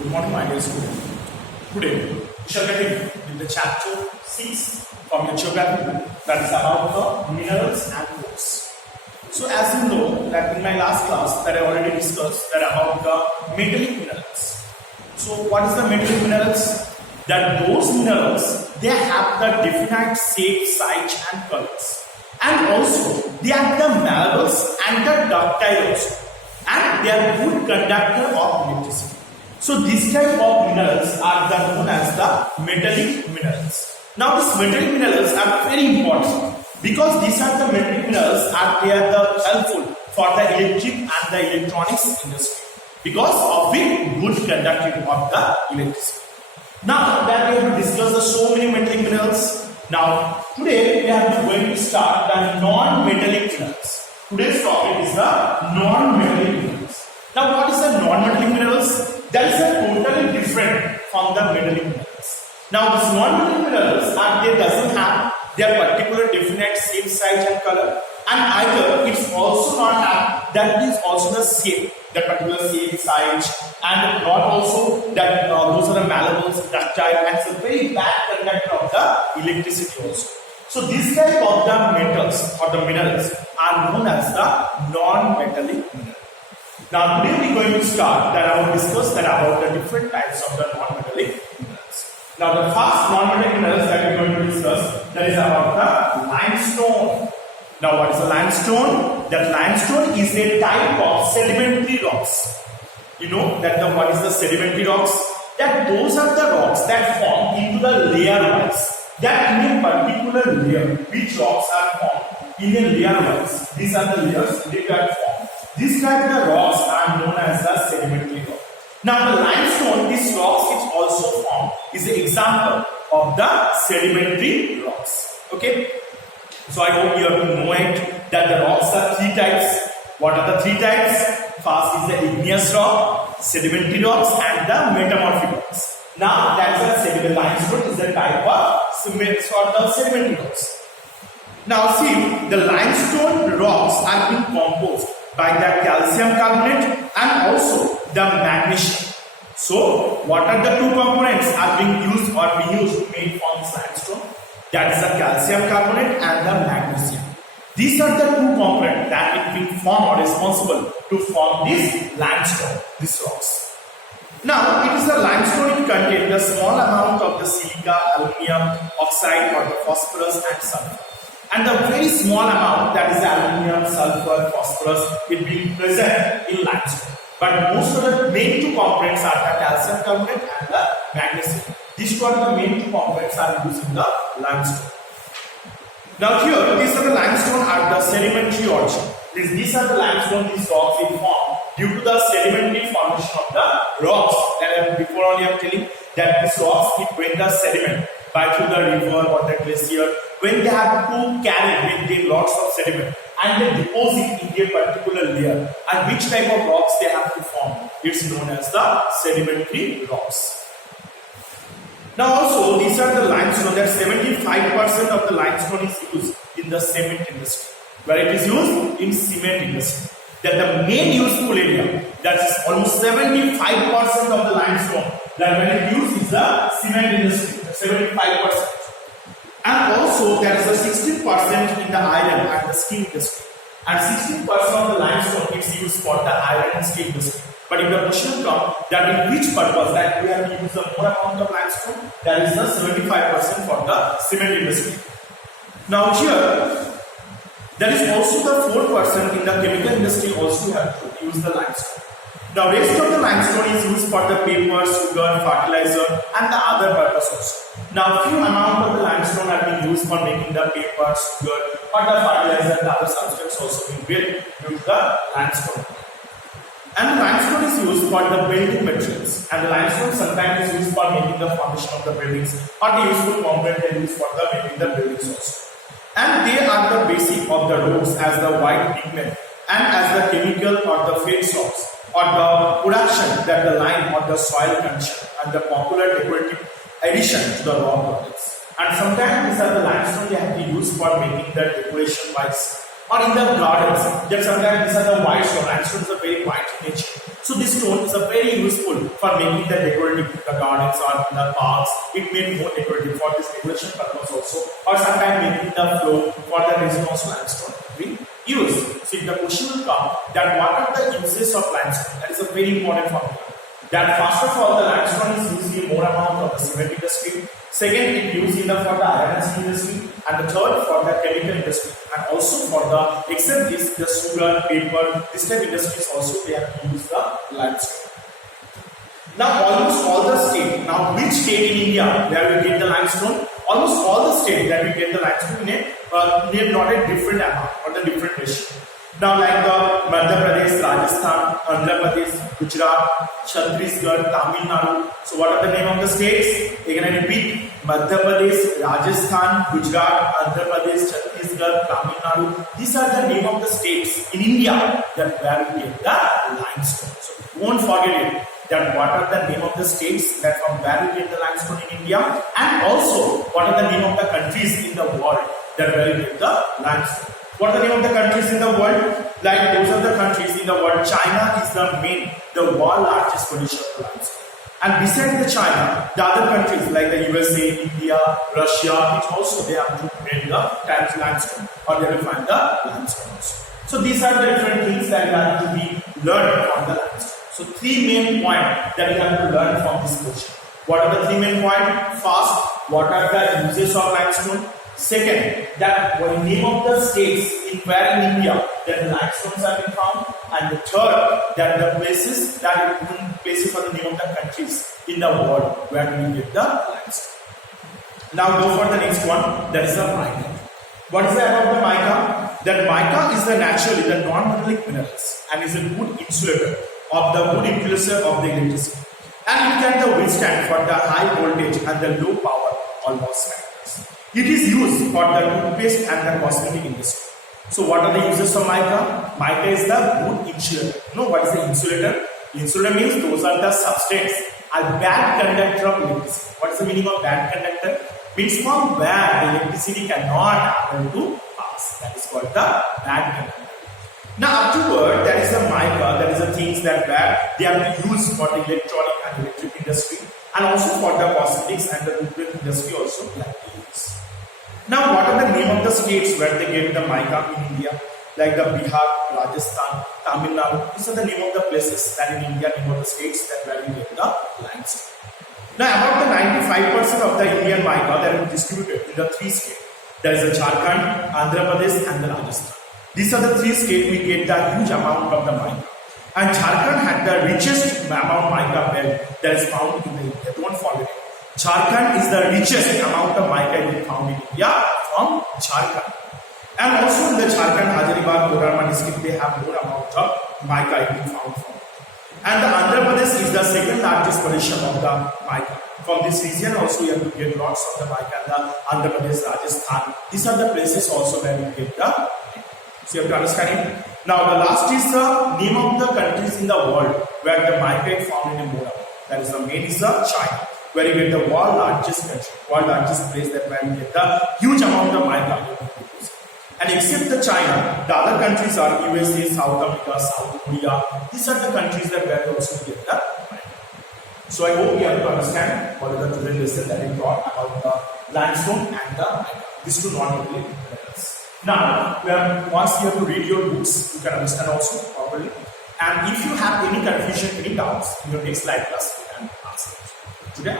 Good morning, my dear student. Today, we shall continue with the chapter 6 from your geography book, that is about the minerals and rocks. So, as you know, that in my last class that I already discussed that about the metallic minerals. So, what is the metallic minerals? That those minerals, they have the definite shape, size and colors. And also, they are the malleable and the ductile also. And they are good conductor of electricity. So these type of minerals are known as the metallic minerals. Now these metallic minerals are very important because these are the metallic minerals are they are the helpful for the electric and the electronics industry because of the good conductivity of the electricity. Now that we have discussed the so many metallic minerals. Now today we are going to start the non-metallic minerals. Today's topic is the non-metallic minerals. Now what is the non-metallic minerals? That is totally different from the metallic minerals. Now these non-metallic minerals they doesn't have their particular definite shape, size and color, and either it's also not have that is also the shape, that particular shape, size, and not also that those are the malleable, ductile, and it's a very bad conductor of the electricity also. So this type of the metals or the minerals are known as the non-metallic minerals. Now today we are going to start that I will discuss that about the different types of the non-metallic minerals. Now the first non-metallic minerals that we are going to discuss that is about the limestone. Now what is the limestone? That limestone is a type of sedimentary rocks. You know that what is the sedimentary rocks? That those are the rocks that form into the layer wise. That in a particular layer, which rocks are formed in a layer wise. These are the layers they are formed. These type of rocks are known as the sedimentary rock. Now the limestone, these rocks which also form is an example of the sedimentary rocks. Okay. So I hope you have to know it that the rocks are three types. What are the three types? First is the igneous rock, sedimentary rocks and the metamorphic rocks. Now that is a sedimentary limestone is a type of sort of sedimentary rocks. Now see, the limestone rocks are being composed by the calcium carbonate and also the magnesium. So, what are the two components are being used to make form this limestone? That is the calcium carbonate and the magnesium. These are the two components that it will form or responsible to form this limestone, these rocks. Now, it is the limestone it contains a small amount of the silica, aluminium oxide or the phosphorus and sulfur. And the very small amount that is aluminium, sulfur, phosphorus will be present in limestone. But most of the main two components are the calcium carbonate and the magnesium. These two are the main two components are used in the limestone. Now here, these are the limestone at the sedimentary origin. These are the limestone, these rocks will form due to the sedimentary formation of the rocks. That before only I am telling that these rocks it bring the sediment by through the river or the glacier. When they have to carry with them lots of sediment and they deposit in a particular layer, and which type of rocks they have to form, it's known as the sedimentary rocks. Now also these are the limestone that 75% of the limestone is used in the cement industry, where it is used in cement industry. That the main useful area, that is almost 75% of the limestone that when it used is the cement industry, 75%. And also there is a 16% in the iron and the steel industry. And 16% of the limestone is used for the iron and steel industry. But if the question comes that in which purpose that we have to use the more amount of limestone, that is the 75% for the cement industry. Now here, there is also the 4% in the chemical industry also have to use the limestone. The rest of the limestone is used for the paper, sugar, fertilizer and the other purpose also. Now few amount of the limestone are being used for making the paper, sugar or the fertilizer and other substance also being built due to the limestone. And the limestone is used for the building materials, and the limestone sometimes is used for making the foundation of the buildings or the useful component they use for the making the buildings also. And they are the basic of the roads as the white pigment and as the chemical or the fade salts or the production that the lime or the soil condition and the popular decorative addition to the raw products. And sometimes these are the limestone they have to use for making the decoration wise or in the gardens. That sometimes these are the white stone. Limestone is a very white in nature. So this stone is a very useful for making the decorative the gardens or the parks. It made more decorative for this decoration purpose also, or sometimes making the floor for the reason also limestone we use. So if the question will come that what are the uses of limestone, that is a very important formula. That first of all, the limestone is used in more amount of the cement industry. Second, it used in for the iron and steel industry, and the third for the chemical industry, and also for the except this the sugar, paper, this type industries also they have used the limestone. Now almost all the state, now which state in India where we get the limestone? Almost all the state that we get the limestone in not a different amount or the different ratio. Now like the Madhya Pradesh, Rajasthan, Andhra Pradesh, Gujarat, Chhattisgarh, Tamil Nadu. So what are the name of the states? Again I repeat, Madhya Pradesh, Rajasthan, Gujarat, Andhra Pradesh, Chhattisgarh, Tamil Nadu. These are the name of the states in India that where we get the limestone. So don't forget it. That what are the name of the states that from where we get the limestone in India, and also what are the name of the countries in the world that where we get the limestone. What are the name of the countries in the world? Like those are the countries in the world. China is the world largest producer of limestone. And besides the China, the other countries like the USA, India, Russia, which also they have to make the limestone, or they will find the limestone also. So these are the different things that have to be learned from the limestone. So three main points that we have to learn from this question. What are the three main points? First, what are the uses of limestone? Second, that what name of the states in where in India that limestones have been found, and the third, that the places are the name of the countries in the world where we get the limestone. Now go for the next one. That is the mica. What is that about the mica? That mica is the naturally the non-metallic minerals and is a good insulator of the good insulator of the electricity, and it can withstand for the high voltage and the low power almost factors. It is used for the toothpaste and the cosmetic industry. So what are the uses of mica? Mica is the good insulator. You know what is the insulator? Insulator means those are the substance a bad conductor of electricity. What is the meaning of bad conductor? Means from where the electricity cannot happen to pass. That is called the bad conductor. Now afterward, there is the mica, that is the things that where they are used for the electronic and electric industry, and also for the cosmetics and the toothpaste industry also like to use. Now what are the name of the states where they get the mica in India? Like the Bihar, Rajasthan, Tamil Nadu. These are the name of the places that in India, name of the states that where we get the limestone. Now about the 95% of the Indian mica that is distributed in the three states. There is the Jharkhand, Andhra Pradesh and the Rajasthan. These are the three states we get the huge amount of the mica. And Jharkhand had the richest amount of mica belt that is found in the India. Don't forget it. Jharkhand is the richest amount of mica found in India from Jharkhand. And also in the Jharkhand, Hazaribagh, Kodarma district, they have more amount of mica found from. And the Andhra Pradesh is the second largest producer of the mica. From this region also you have to get lots of the mica. The Andhra Pradesh, Rajasthan. These are the places also where we get the mica. So you have to understand it. Now the last is the name of the countries in the world where the mica is found in a more. That is the main is the China, where you get the world largest country, world largest place that where you get the huge amount of mica. And except the China, the other countries are USA, South Africa, South Korea. These are the countries that where you also get the mica. So I hope you have to understand what is the today's lesson that we taught about the limestone and the mica. These two non-metallic minerals. Now, once you have to read your books, you can understand also properly. And if you have any confusion, any doubts in your next live class, you can ask it. Today,